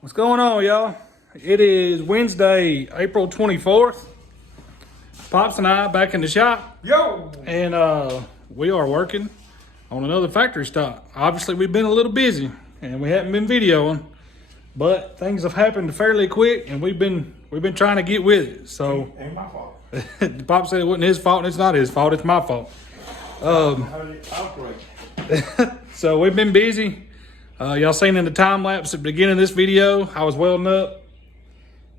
What's going on, y'all? It is Wednesday, April 24th. Pops and I back in the shop. Yo! And we are working on another factory stop. Obviously, we've been a little busy and we haven't been videoing, but things have happened fairly quick and we've been trying to get with it. So Ain't my fault. Pop said it wasn't his fault and it's not his fault, it's my fault. How did it operate? So we've been busy. Y'all seen in the time lapse at the beginning of this video, I was welding up.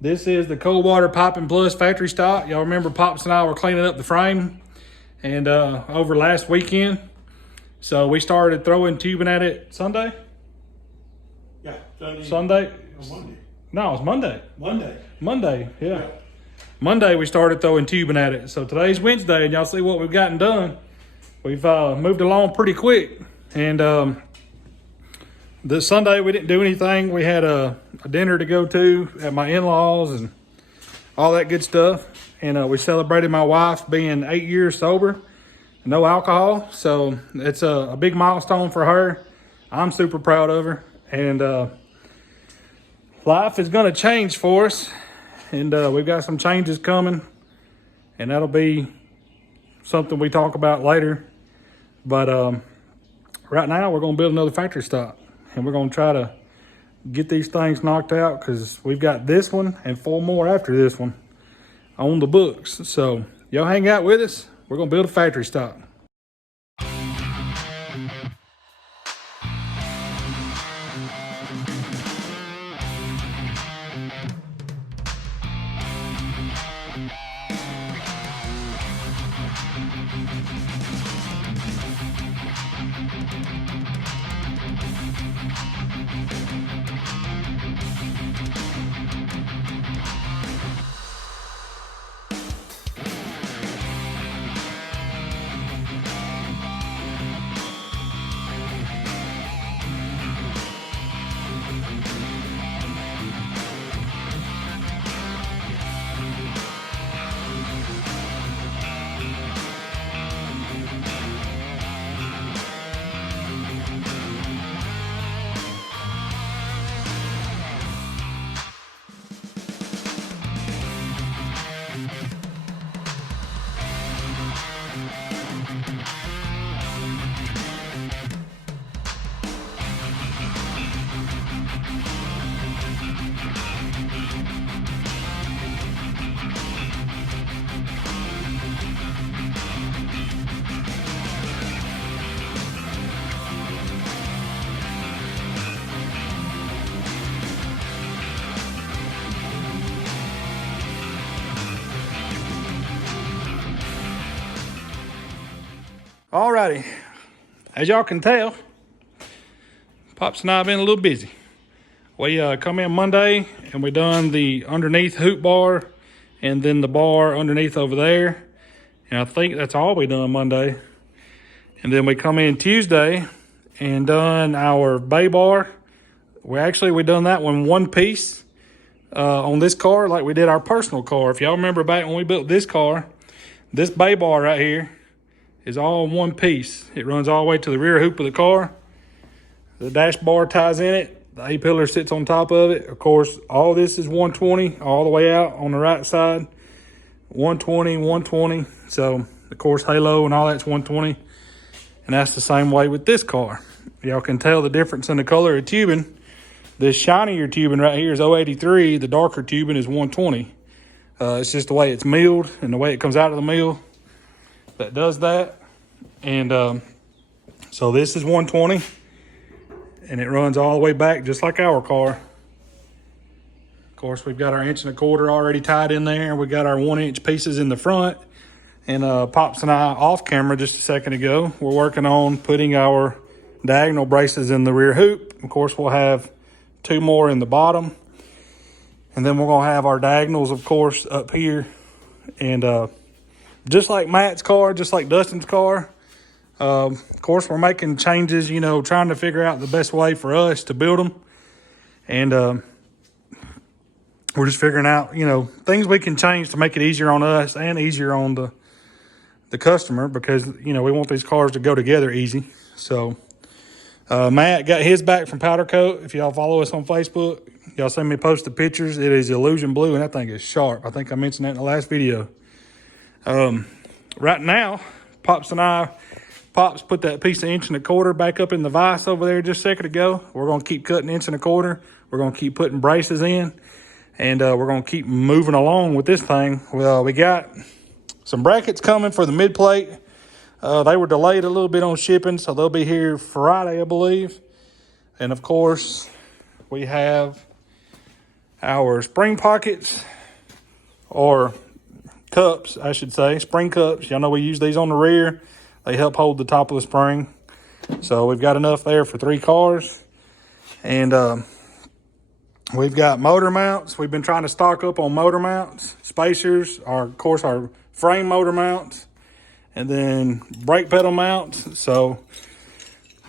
This is the cold water piping plus factory stock. Y'all remember Pops and I were cleaning up the frame and over last weekend. So we started throwing tubing at it Sunday? Yeah, Sunday? Or Monday. No, it was Monday. Monday, yeah. Monday we started throwing tubing at it. So today's Wednesday and y'all see what we've gotten done. We've moved along pretty quick. And this Sunday we didn't do anything. We had a dinner to go to at my in-laws and all that good stuff. And we celebrated my wife being 8 years sober, no alcohol. So it's a big milestone for her. I'm super proud of her. And life is gonna change for us. And we've got some changes coming. And that'll be something we talk about later. But right now we're gonna build another factory stop. And we're going to try to get these things knocked out because we've got this one and 4 more after this one on the books. So y'all hang out with us. We're going to build a factory stop. Alrighty, as y'all can tell, Pops and I have been a little busy. We come in Monday and we done the underneath hoop bar and then the bar underneath over there. And I think that's all we done Monday. And then we come in Tuesday and done our bay bar. We done that one piece on this car like we did our personal car. If y'all remember back when we built this car, this bay bar right here is all in one piece. It runs all the way to the rear hoop of the car. The dash bar ties in it. The A-pillar sits on top of it. Of course, all this is 120 all the way out on the right side. 120, 120. So, of course, halo and all that's 120. And that's the same way with this car. Y'all can tell the difference in the color of tubing. This shinier tubing right here is 083. The darker tubing is 120. It's just the way it's milled and the way it comes out of the mill that does that. And so this is 120 and it runs all the way back just like our car. Of course, we've got our 1.25 inch already tied in there. We got our 1-inch pieces in the front. And Pops and I off camera just a second ago, we're working on putting our diagonal braces in the rear hoop. Of course, we'll have 2 more in the bottom. And then we're gonna have our diagonals, of course, up here. And just like Matt's car, just like Dustin's car, of course, we're making changes, you know, trying to figure out the best way for us to build them. And we're just figuring out, you know, things we can change to make it easier on us and easier on the customer because, you know, we want these cars to go together easy. So Matt got his back from Powder Coat. If y'all follow us on Facebook, Y'all seen me post the pictures. It is illusion blue, and that thing is sharp. I think I mentioned that in the last video. Right now, Pops put that piece of 1.25" back up in the vise over there just a second ago. We're going to keep cutting 1.25". We're going to keep putting braces in, and we're going to keep moving along with this thing. Well, we got some brackets coming for the mid plate. They were delayed a little bit on shipping, so they'll be here Friday, I believe. And of course, we have our spring pockets, or cups, I should say, spring cups. Y'all know we use these on the rear. They help hold the top of the spring. So we've got enough there for 3 cars. And we've got motor mounts. We've been trying to stock up on motor mounts, spacers, of course, our frame motor mounts, and then brake pedal mounts. So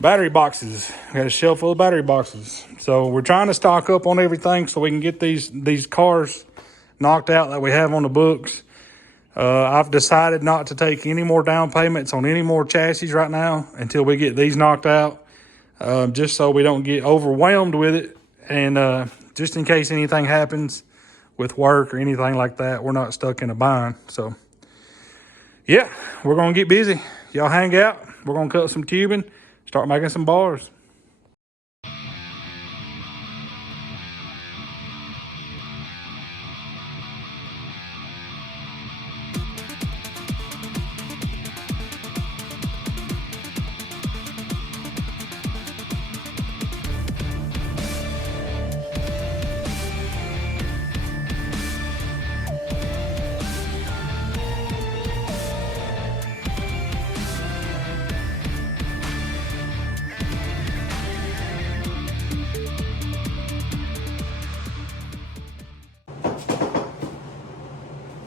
battery boxes. We got a shelf full of battery boxes. So we're trying to stock up on everything so we can get these cars knocked out that we have on the books. I've decided not to take any more down payments on any more chassis right now until we get these knocked out, just so we don't get overwhelmed with it. And just in case anything happens with work or anything like that, we're not stuck in a bind. So, yeah, we're going to get busy. Y'all hang out. We're going to cut some tubing, start making some bars.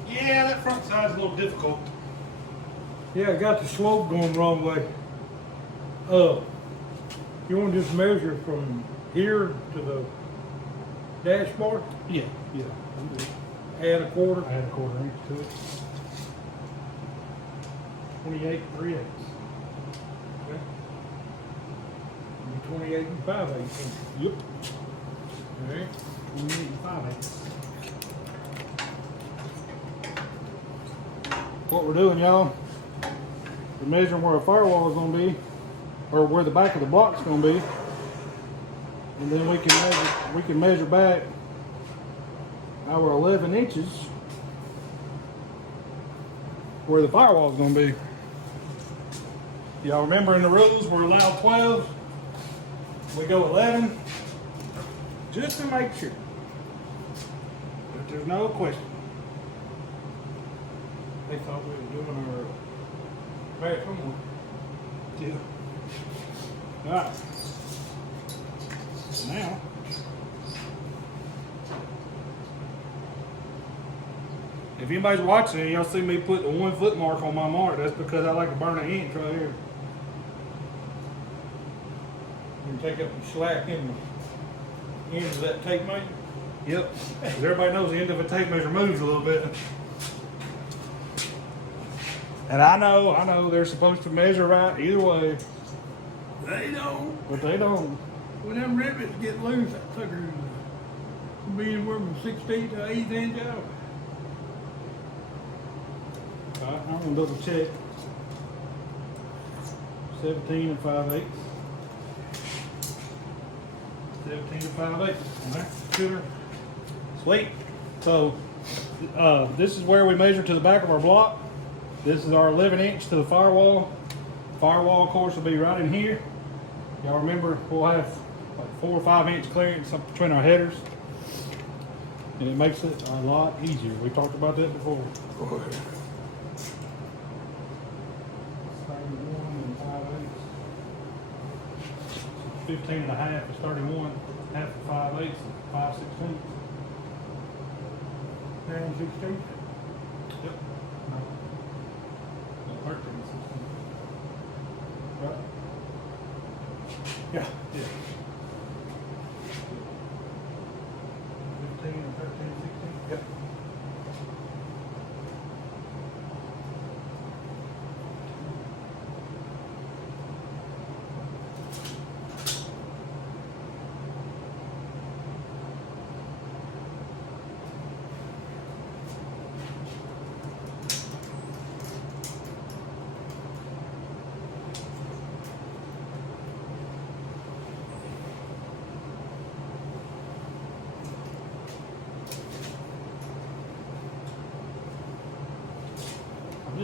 Yeah, that front side's a little difficult. Yeah, I got the slope going the wrong way. You want to just measure from here to the dashboard? Yeah. Add a quarter? Add a 1/4 inch to it. 28 3/8. Okay. 28 5/8. Yep. All right. 28 5/8. What we're doing, y'all, we're measuring where our firewall is going to be, or where the back of the block's going to be, and then we can measure back our 11 inches where the firewall is going to be. Y'all remember in the rules we're allowed 12. We go 11 just to make sure that there's no question. They thought we were doing our bathroom. Yeah. All right. Now, if anybody's watching and y'all see me put the 1 foot mark on my mark, that's because I like to burn an inch right here. You can take up the slack in the end of that tape measure. Yep. 'Cause everybody knows the end of a tape measure moves a little bit. And I know they're supposed to measure right either way, They don't. but they don't. When them rivets get loose, that sucker will be anywhere from 16 to 8 inch out. All right, I'm gonna double check. 17 5/8. 17 5/8. All right, shooter. Sweet. So this is where we measure to the back of our block. This is our 11 inch to the firewall. Firewall, of course, will be right in here. Y'all remember we'll have like 4 or 5 inch clearance up between our headers, and it makes it a lot easier. We talked about that before. Go ahead. 15 and a half is 31. Half of 5/8 is 5/16. 9/16. Yep. No. No, 13/16. Right? Yeah. Yeah. 15 and 13/16. Yep.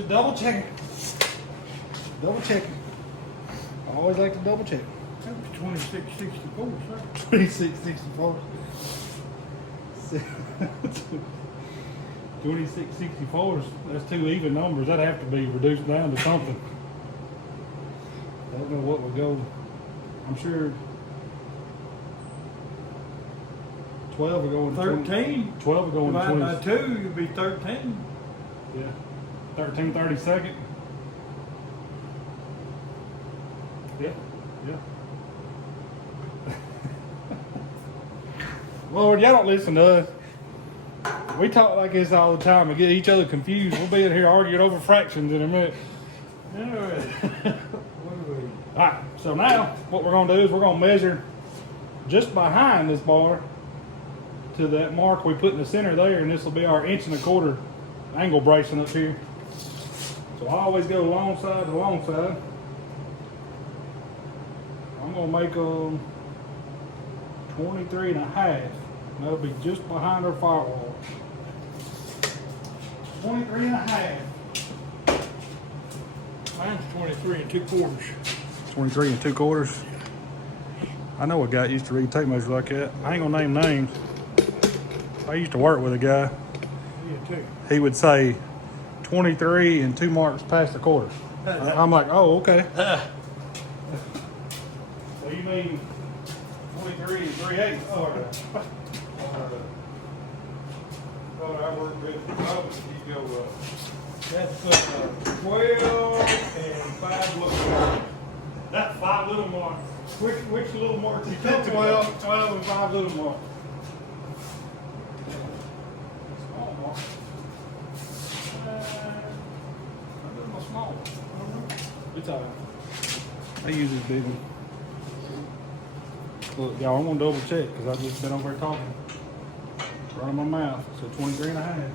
just double checking. Double checking. I always like to double check. That was 2664, sir. 2664. 2664s, that's two even numbers. That'd have to be reduced down to something. I don't know what would go. I'm sure 12 will go in 13. 12 will go in Divided 20. by 2, it'd be 13. Yeah. 13/32. Yeah. Yeah. Lord, y'all don't listen to us. We talk like this all the time and get each other confused. We'll be in here arguing over fractions in a minute. Anyway, Alright, so now what we're gonna do is we're gonna measure just behind this bar to that mark we put in the center there, and this will be our 1.25" angle bracing up here. So I always go long side to long side. I'm gonna make them 23.5. That'll be just behind our firewall. 23.5. mine's 23 2/4. 23 2/4. I know a guy used to read tape measure like that. I ain't gonna name names. I used to work with a guy. Yeah, too. He would say 23 and 2 marks past the quarter. I'm like, oh, okay. So you mean 23 and 3/8? Thought I worked with the public, you go, That's 12 and 5 little marks. That's 5 little marks. Which little marks you talking 12, about? 12 and 5 little marks. Small mark. A small one. It's all right. I use this big one. Look, y'all, I'm gonna double check because I've just been over here talking. Right in my mouth. So 23.5.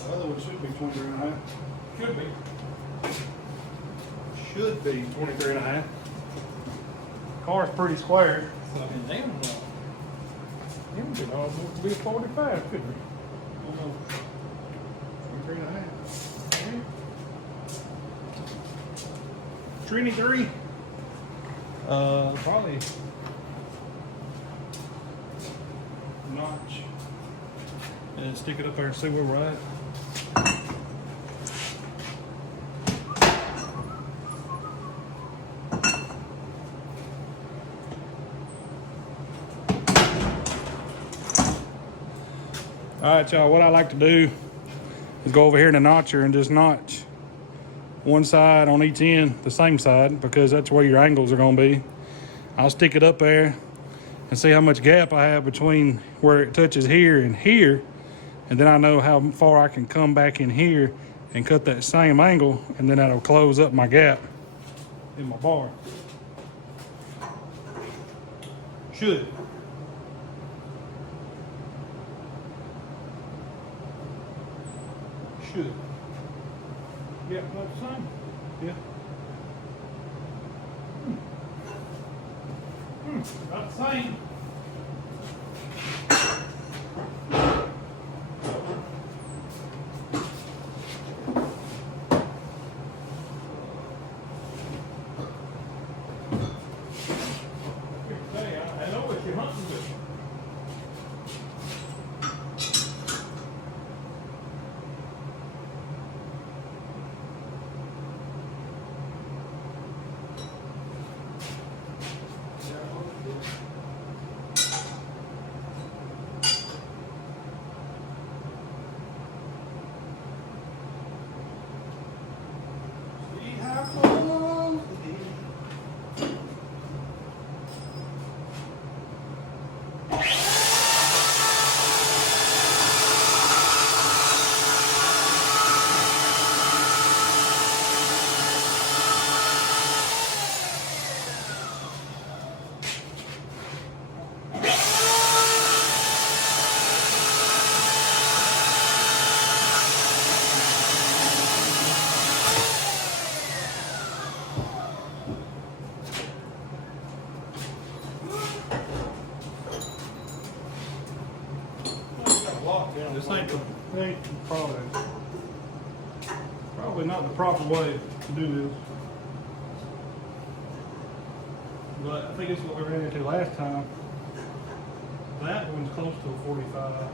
The other one should be 23.5. Should be. Should be 23.5. Car's pretty square. fucking damn long. It would be almost be 45, couldn't it? Almost 23.5. Trini 3. Probably notch. And stick it up there and see where we're at. All right, y'all, what I like to do is go over here in the notcher and just notch one side on each end, the same side, because that's where your angles are gonna be. I'll stick it up there and see how much gap I have between where it touches here and here, and then I know how far I can come back in here and cut that same angle, and then that'll close up my gap in my bar. Should. Should. Yeah, about the same. Yeah. About the same. Hey, I know what you're hunting with. probably not the proper way to do this. But I think it's what we ran into last time. That one's close to a 45.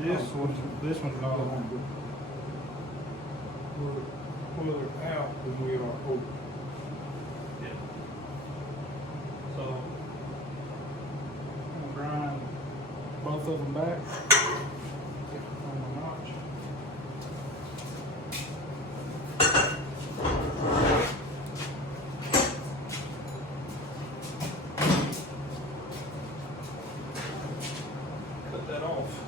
This one's not one. We're further out than we are over. Yeah. So I'm gonna grind both of them back on the notch. Cut that off.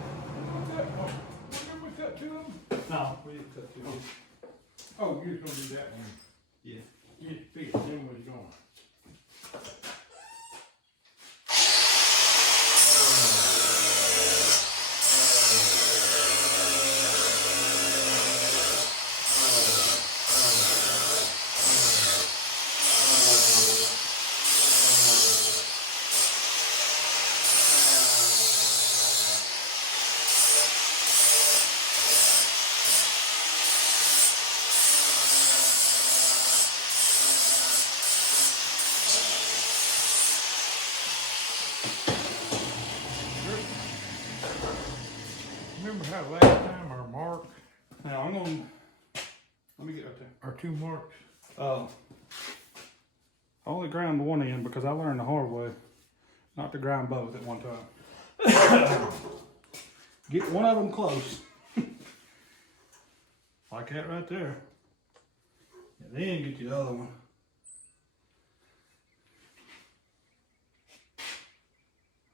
Did we cut two of them? No, we didn't cut two. Oh, you're just gonna do that one. Yeah. You just fix them where you're going. Remember how last time our mark, Now I'm gonna let me get right there. our two marks, I only ground one end because I learned the hard way not to grind both at one time. Get one of them close. Like that right there. And then get the other one.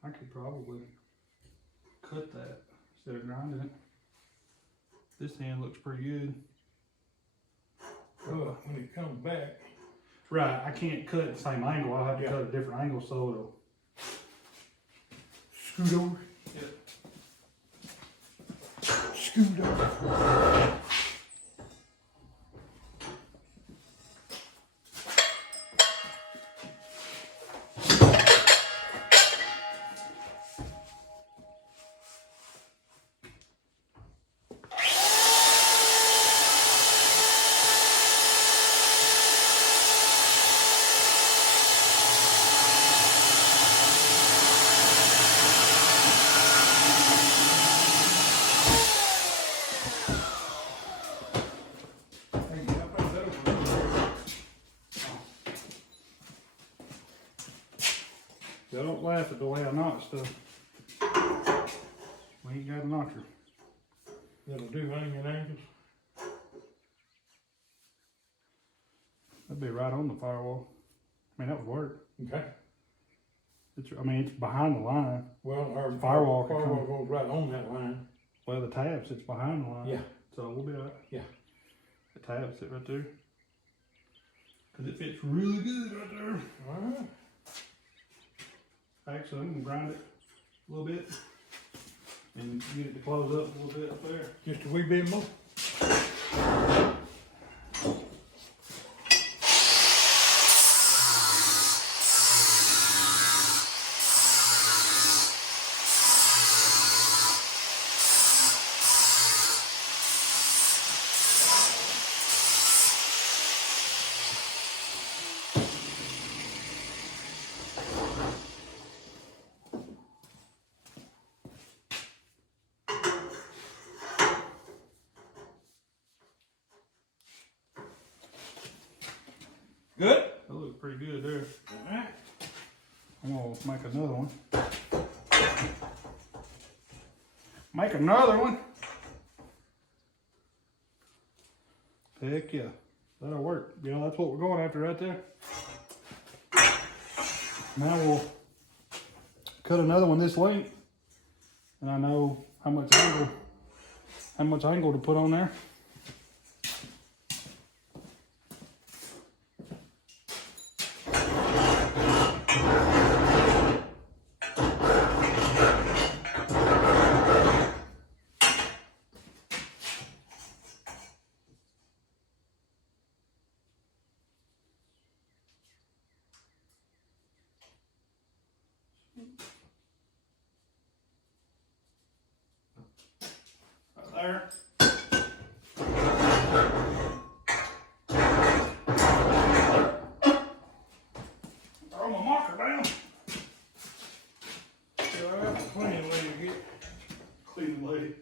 I could probably cut that instead of grinding it. This hand looks pretty good. when it comes back, Right, I can't cut at the same angle. I'll have to cut at a different angle so it'll scoot over. Yep. Scoot over. Y'all don't laugh at the way I notch stuff. We ain't got a notcher. That'll do hanging angles. That'd be right on the firewall. I mean, that would work. Okay. I mean, it's behind the line. Well, our Firewall can firewall come. goes right on that line. Well, the tab sits behind the line. Yeah. So we'll be all right. Yeah. The tab sit right there. Because it fits really good right there. All right. Actually, I'm going to grind it a little bit. And get it to close up a little bit up there. Just a wee bit more. Good? That looks pretty good there. All right. I'm going to make another one. Make another one. Heck yeah. That'll work. You know, that's what we're going after right there. Now we'll cut another one this length. And I know how much angle to put on there. there. Throw my marker down. Yeah, that's plenty when you get Clean lady.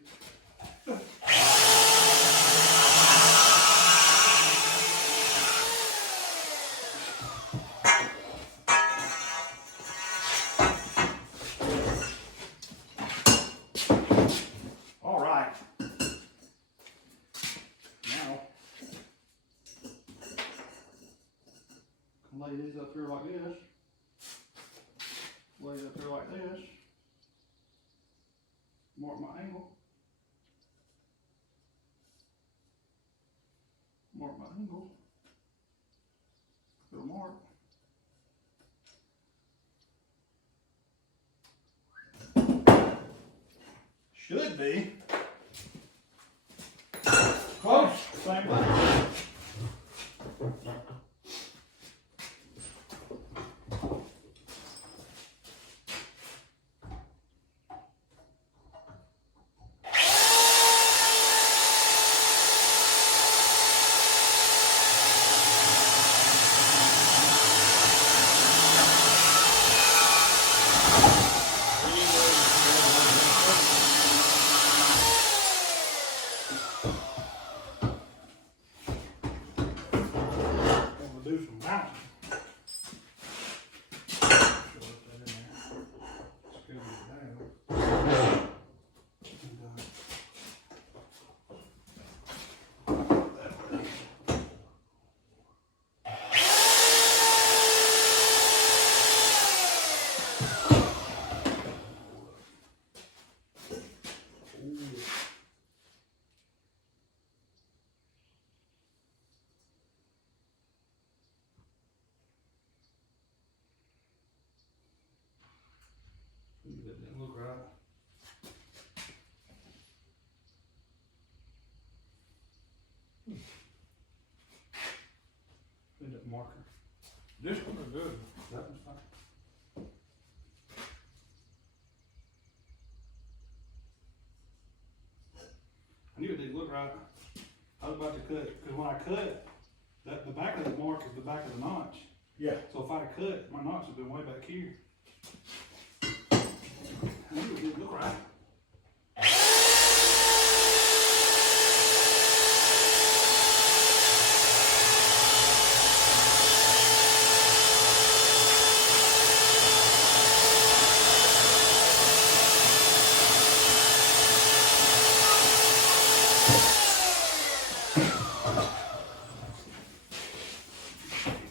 All right. Now, lay these up here like this. Lay it up here like this. Mark my angle. Mark my angle. Go mark. Should be close. Same way. Do some mounting. That didn't look right. Need that marker. this one is good. That one's fine. I knew it didn't look right. I was about to cut, because when I cut, the back of the mark is the back of the notch. Yeah. So if I'd have cut, my notch would have been way back here. I knew it didn't look right.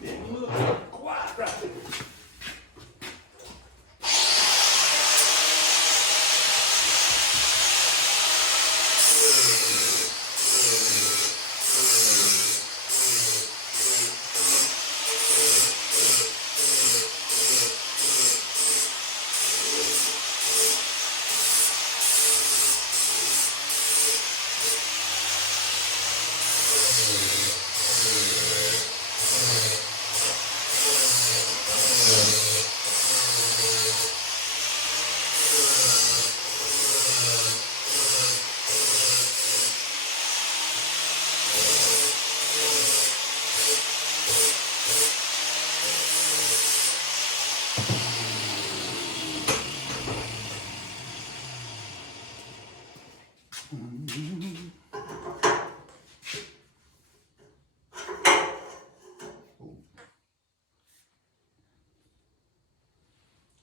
Didn't look quite right.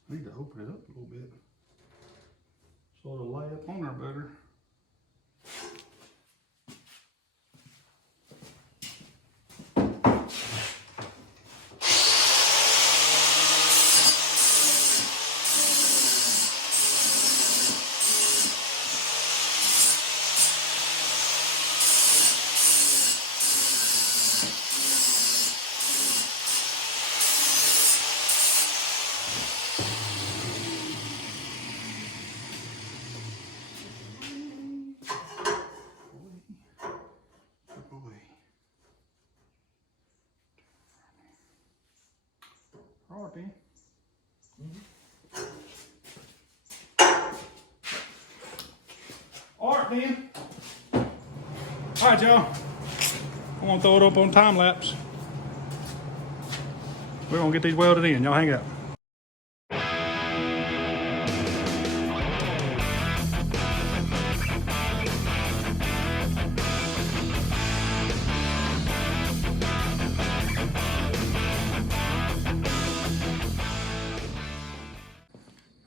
I need to open it up a little bit so it'll lay up on there better. All right, then. All right, then. All right, y'all. I'm gonna throw it up on time lapse. We're gonna get these welded in. Y'all hang out.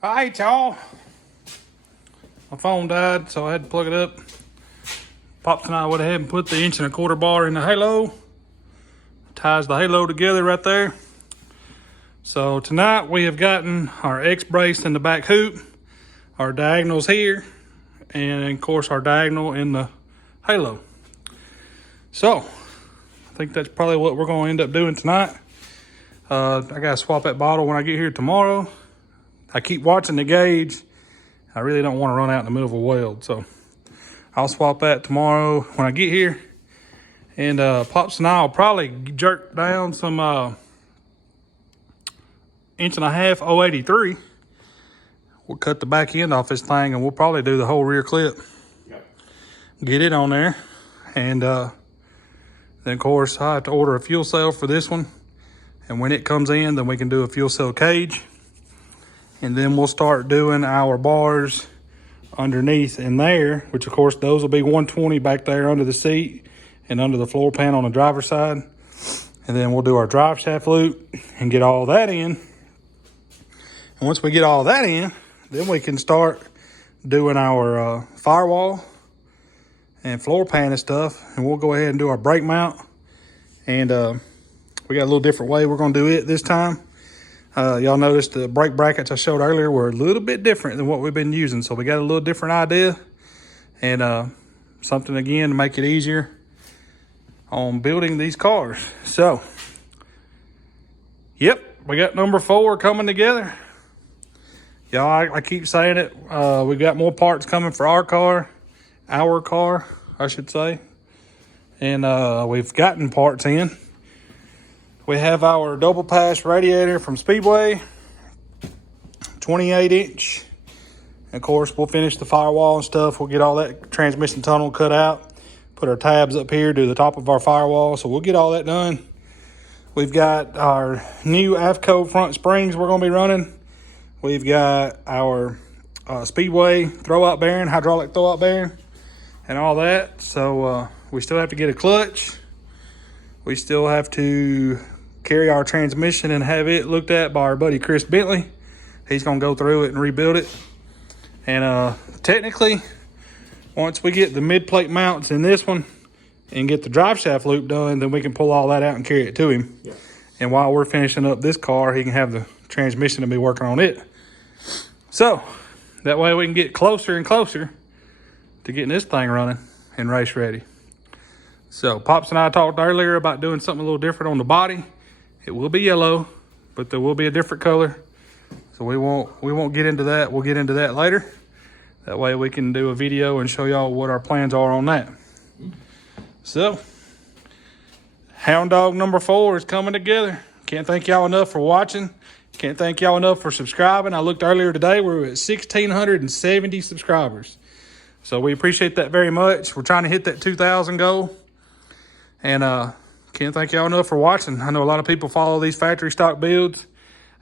All right, y'all. My phone died, so I had to plug it up. Pops and I went ahead and put the 1 1/4 bar in the halo. Ties the halo together right there. So tonight we have gotten our X brace in the back hoop, our diagonals here, and of course our diagonal in the halo. So I think that's probably what we're going to end up doing tonight. I got to swap that bottle when I get here tomorrow. I keep watching the gauge. I really don't want to run out in the middle of a weld, so I'll swap that tomorrow when I get here. And Pops and I will probably jerk down some 1.5 inch 083. We'll cut the back end off this thing, and we'll probably do the whole rear clip. Yep. Get it on there. And then, of course, I have to order a fuel cell for this one. And when it comes in, then we can do a fuel cell cage. And then we'll start doing our bars underneath in there, which of course those will be 120 back there under the seat and under the floor pan on the driver's side. And then we'll do our drive shaft loop and get all that in. And once we get all that in, then we can start doing our firewall and floor pan and stuff. And we'll go ahead and do our brake mount. And we got a little different way we're going to do it this time. Y'all noticed the brake brackets I showed earlier were a little bit different than what we've been using. So we got a little different idea and something again to make it easier on building these cars. So, yep, we got number 4 coming together. Y'all, I keep saying it. We got more parts coming for our car, I should say. And we've gotten parts in. We have our double pass radiator from Speedway, 28 inch. Of course, we'll finish the firewall and stuff. We'll get all that transmission tunnel cut out, put our tabs up here to the top of our firewall. So we'll get all that done. We've got our new AFCO front springs we're going to be running. We've got our Speedway throwout bearing, hydraulic throwout bearing, and all that. So we still have to get a clutch. We still have to carry our transmission and have it looked at by our buddy Chris Bentley. He's going to go through it and rebuild it. And technically, once we get the mid-plate mounts in this one and get the drive shaft loop done, then we can pull all that out and carry it to him. Yeah. And while we're finishing up this car, he can have the transmission and be working on it. So that way we can get closer and closer to getting this thing running and race ready. So Pops and I talked earlier about doing something a little different on the body. It will be yellow, but there will be a different color. So we won't get into that. We'll get into that later. That way we can do a video and show y'all what our plans are on that. So Hound Dog number 4 is coming together. Can't thank y'all enough for watching. Can't thank y'all enough for subscribing. I looked earlier today, we were at 1,670 subscribers. So we appreciate that very much. We're trying to hit that 2,000 goal. And can't thank y'all enough for watching. I know a lot of people follow these factory stock builds.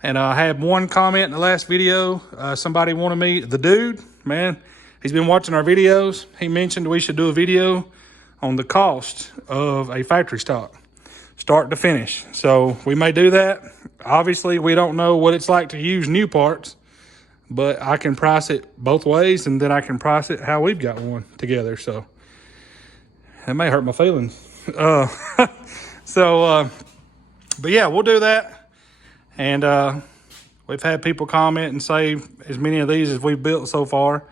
And I had one comment in the last video. Somebody wanted me, the dude, man, he's been watching our videos. He mentioned we should do a video on the cost of a factory stock, start to finish. So we may do that. Obviously, we don't know what it's like to use new parts, but I can price it both ways, and then I can price it how we've got one together. So it may hurt my feelings. But yeah, we'll do that. And we've had people comment and say, as many of these as we've built so far,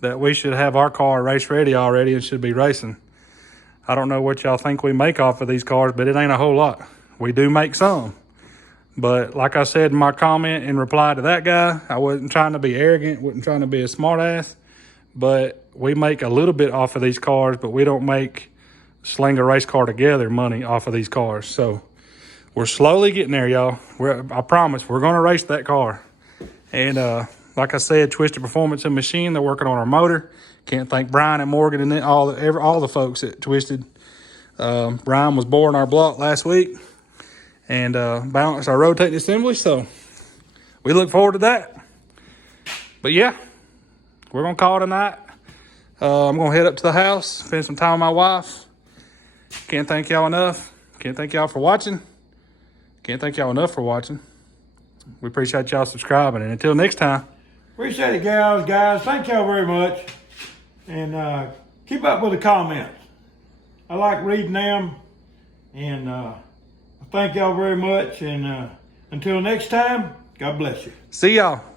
that we should have our car race ready already and should be racing. I don't know what y'all think we make off of these cars, but it ain't a whole lot. We do make some. But like I said in my comment in reply to that guy, I wasn't trying to be arrogant, wasn't trying to be a smart ass, but we make a little bit off of these cars, but we don't make sling a race car together money off of these cars. So we're slowly getting there, y'all. I promise we're going to race that car. And like I said, Twisted Performance and Machine, they're working on our motor, Can't thank Brian and Morgan and all the folks at Twisted. Brian was boring our block last week and balanced our rotating assembly, so we look forward to that. But yeah, we're gonna call it a night. I'm gonna head up to the house, spend some time with my wife. Can't thank y'all enough. Can't thank y'all for watching. Can't thank y'all enough for watching. We appreciate y'all subscribing, and until next time. Appreciate it, guys. Thank y'all very much. And keep up with the comments. I like reading them. And thank y'all very much. And until next time, God bless you. See y'all.